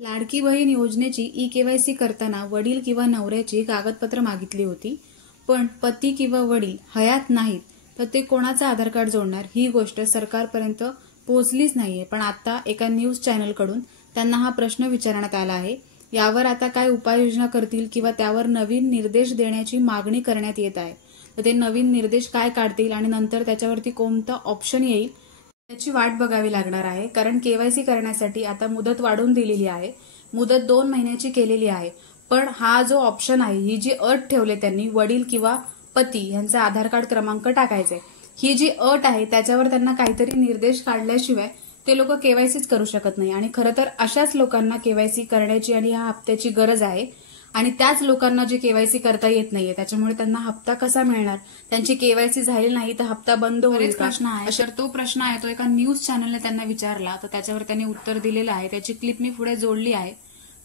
लाडकी बहीण योजनेची ई-केवायसी करताना वडील किंवा नवऱ्याची कागदपत्र मागितली होती, पण पती किंवा वडील हयात नाहीत तर ते कोणाचं आधार कार्ड जोडणार ही गोष्ट सरकारपर्यंत पोहोचलीच नाहीये। पण आता एका न्यूज चॅनलकडून त्यांना हा प्रश्न विचारण्यात आला आहे। यावर आता काय उपाययोजना करतील किंवा त्यावर नवीन निर्देश देण्याची मागणी करण्यात येत आहे। तर ते नवीन निर्देश काय काढतील आणि नंतर त्याच्यावरती कोणतं ऑप्शन येईल त्याची वाट बघावी लागणार आहे। कारण केवायसी करण्यासाठी आता मुदत वाढवून दिलेली आहे, मुदत 2 महिन्याची केलेली आहे। पण हा जो ऑप्शन आहे, ही जी अट ठेवले त्यांनी वडील किंवा पती यांचा आधार कार्ड क्रमांक टाकायचा आहे, ही जी अट आहे त्याच्यावर त्यांना काहीतरी निर्देश काढल्याशिवाय ते लोक केवायसीच करू शकत नाही। आणि खरं तर अशाच लोकांना केवायसी करण्याची आणि या हप्त्याची गरज आहे आणि त्याच लोकांना जे केवायसी करता येत नाहीये, त्याच्यामुळे त्यांना हप्ता कसा मिळणार, त्यांची केवायसी झाली नाही तर हप्ता बंद होईल प्रश्न आहे। तर तो प्रश्न आहे तो एका न्यूज चॅनलने त्यांना विचारला, तर त्याच्यावर त्यांनी उत्तर दिलेलं आहे। त्याची क्लिप मी पुढे जोडली आहे।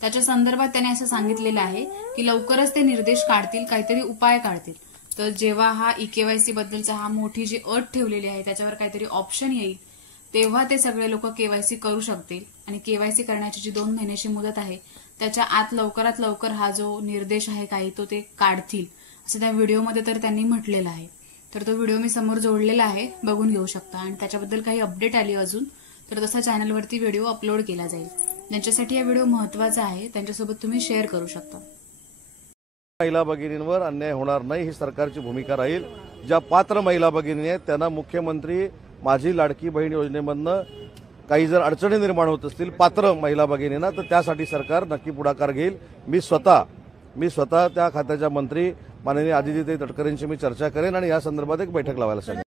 त्याच्या संदर्भात त्यांनी असं सांगितलेलं आहे की लवकरच ते निर्देश काढतील, काहीतरी उपाय काढतील। तर जेव्हा हा ई-केवायसी बद्दलचा हा मोठी जी अट ठेवलेली आहे त्याच्यावर काहीतरी ऑप्शन येईल, तेव्हा ते सगळे लोक केवायसी करू शकतील। आणि केवायसी करण्याची जी 2 महिन्याची मुदत आहे त्याच्या आत लवकरात लवकर हा जो निर्देश आहे काही तो ते काढतील, असं त्या व्हिडिओमध्ये तर त्यांनी म्हटलेलं आहे। तर तो व्हिडिओ मी समोर जोडलेला आहे, बघून घेऊ शकता। आणि त्याच्याबद्दल काही अपडेट आली अजून तर तसा चॅनलवरती व्हिडिओ अपलोड केला जाईल। ज्यांच्यासाठी हा व्हिडिओ महत्त्वाचा आहे त्यांच्यासोबत तुम्ही शेअर करू शकता। महिला भगिनींवर अन्याय होणार नाही ही सरकारची भूमिका राहील। ज्या पात्र महिला भगिनी आहेत त्यांना मुख्यमंत्री माझी लाडकी बहीण योजनेमधनं काही जर अडचणी निर्माण होत असतील पात्र महिला भगिनींना, तर त्यासाठी सरकार नक्की पुढाकार घेईल। मी स्वतः त्या खात्याच्या मंत्री माननीय आदितीताई तटकरेंशी मी चर्चा करेन आणि या संदर्भात एक बैठक लावायला सांगेन।